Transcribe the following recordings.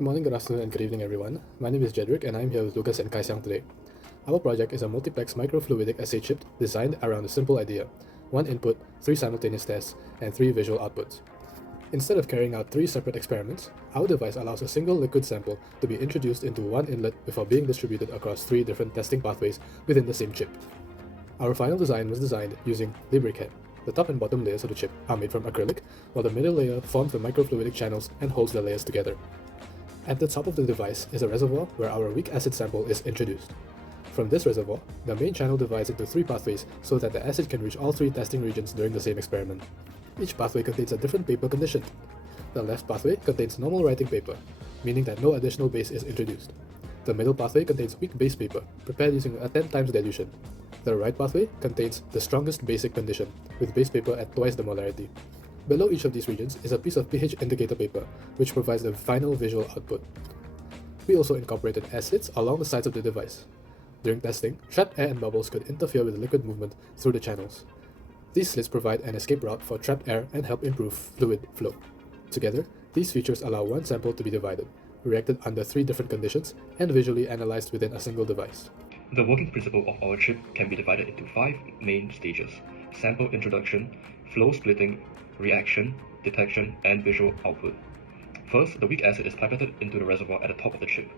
Good morning, good afternoon, and good evening, everyone. My name is Jedric, and I'm here with Lucas and Xiang today. Our project is a multiplex microfluidic assay chip designed around a simple idea: one input, 3 simultaneous tests, and 3 visual outputs. Instead of carrying out 3 separate experiments, our device allows a single liquid sample to be introduced into one inlet before being distributed across 3 different testing pathways within the same chip. Our final design was designed using LibreCAD. The top and bottom layers of the chip are made from acrylic, while the middle layer forms the microfluidic channels and holds the layers together. At the top of the device is a reservoir where our weak acid sample is introduced. From this reservoir, the main channel divides into 3 pathways so that the acid can reach all 3 testing regions during the same experiment. Each pathway contains a different paper condition. The left pathway contains normal writing paper, meaning that no additional base is introduced. The middle pathway contains weak base paper, prepared using a 10 times dilution. The right pathway contains the strongest basic condition, with base paper at twice the molarity. Below each of these regions is a piece of pH indicator paper, which provides the final visual output. We also incorporated air slits along the sides of the device. During testing, trapped air and bubbles could interfere with liquid movement through the channels. These slits provide an escape route for trapped air and help improve fluid flow. Together, these features allow one sample to be divided, reacted under 3 different conditions, and visually analyzed within a single device. The working principle of our chip can be divided into 5 main stages: sample introduction, flow splitting, reaction, detection, and visual output. First, the weak acid is pipetted into the reservoir at the top of the chip.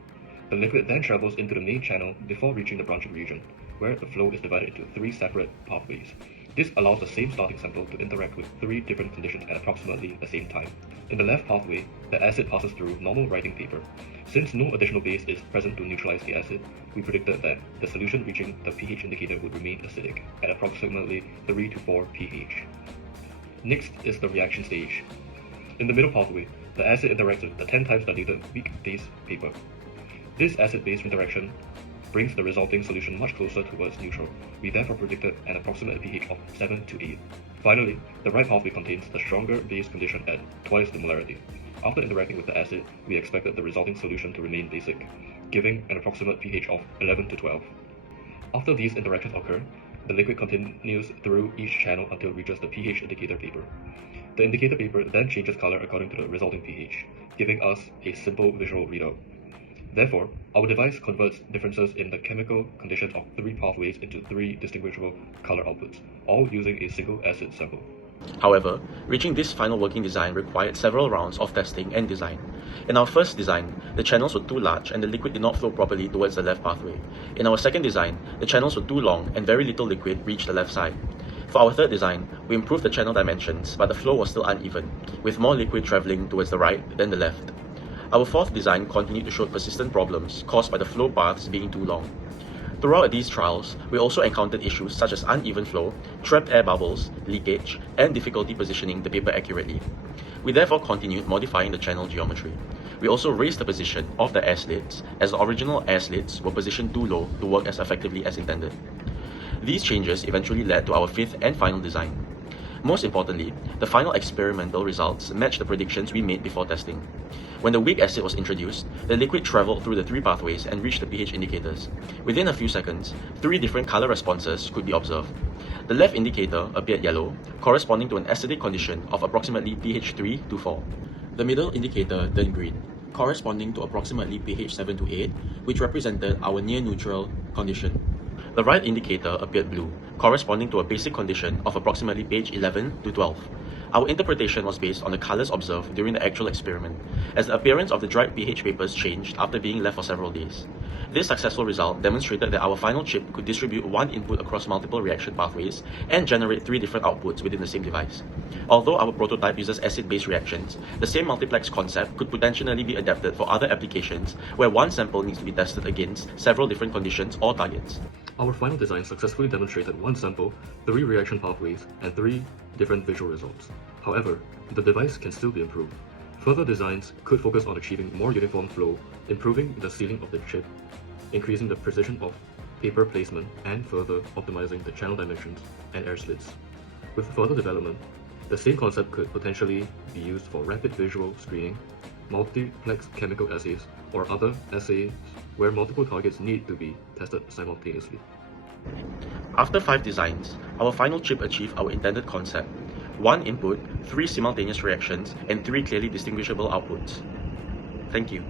The liquid then travels into the main channel before reaching the branching region, where the flow is divided into 3 separate pathways. This allows the same starting sample to interact with 3 different conditions at approximately the same time. In the left pathway, the acid passes through normal writing paper. Since no additional base is present to neutralize the acid, we predicted that the solution reaching the pH indicator would remain acidic at approximately 3 to 4 pH. Next is the reaction stage. In the middle pathway, the acid interacts with the 10 times diluted weak base paper. This acid-base interaction brings the resulting solution much closer towards neutral. We therefore predicted an approximate pH of 7 to 8. Finally, the right pathway contains the stronger base condition at twice the molarity. After interacting with the acid, we expected the resulting solution to remain basic, giving an approximate pH of 11 to 12. After these interactions occur, the liquid continues through each channel until it reaches the pH indicator paper. The indicator paper then changes color according to the resulting pH, giving us a simple visual readout. Therefore, our device converts differences in the chemical conditions of 3 pathways into 3 distinguishable color outputs, all using a single acid sample. However, reaching this final working design required several rounds of testing and design. In our first design, the channels were too large and the liquid did not flow properly towards the left pathway. In our second design, the channels were too long and very little liquid reached the left side. For our third design, we improved the channel dimensions, but the flow was still uneven, with more liquid traveling towards the right than the left. Our fourth design continued to show persistent problems caused by the flow paths being too long. Throughout these trials, we also encountered issues such as uneven flow, trapped air bubbles, leakage, and difficulty positioning the paper accurately. We therefore continued modifying the channel geometry. We also raised the position of the air slits, as the original air slits were positioned too low to work as effectively as intended. These changes eventually led to our fifth and final design. Most importantly, the final experimental results matched the predictions we made before testing. When the weak acid was introduced, the liquid traveled through the 3 pathways and reached the pH indicators. Within a few seconds, 3 different color responses could be observed. The left indicator appeared yellow, corresponding to an acidic condition of approximately pH 3 to 4. The middle indicator turned green, corresponding to approximately pH 7 to 8, which represented our near-neutral condition. The right indicator appeared blue, corresponding to a basic condition of approximately pH 11 to 12. Our interpretation was based on the colors observed during the actual experiment, as the appearance of the dried pH papers changed after being left for several days. This successful result demonstrated that our final chip could distribute one input across multiple reaction pathways and generate 3 different outputs within the same device. Although our prototype uses acid-base reactions, the same multiplex concept could potentially be adapted for other applications where one sample needs to be tested against several different conditions or targets. Our final design successfully demonstrated 1 sample, 3 reaction pathways, and 3 different visual results. However, the device can still be improved. Further designs could focus on achieving more uniform flow, improving the sealing of the chip, increasing the precision of paper placement, and further optimizing the channel dimensions and air slits. With further development, the same concept could potentially be used for rapid visual screening, multiplex chemical assays, or other assays where multiple targets need to be tested simultaneously. After 5 designs, our final chip achieved our intended concept: 1 input, 3 simultaneous reactions, and 3 clearly distinguishable outputs. Thank you.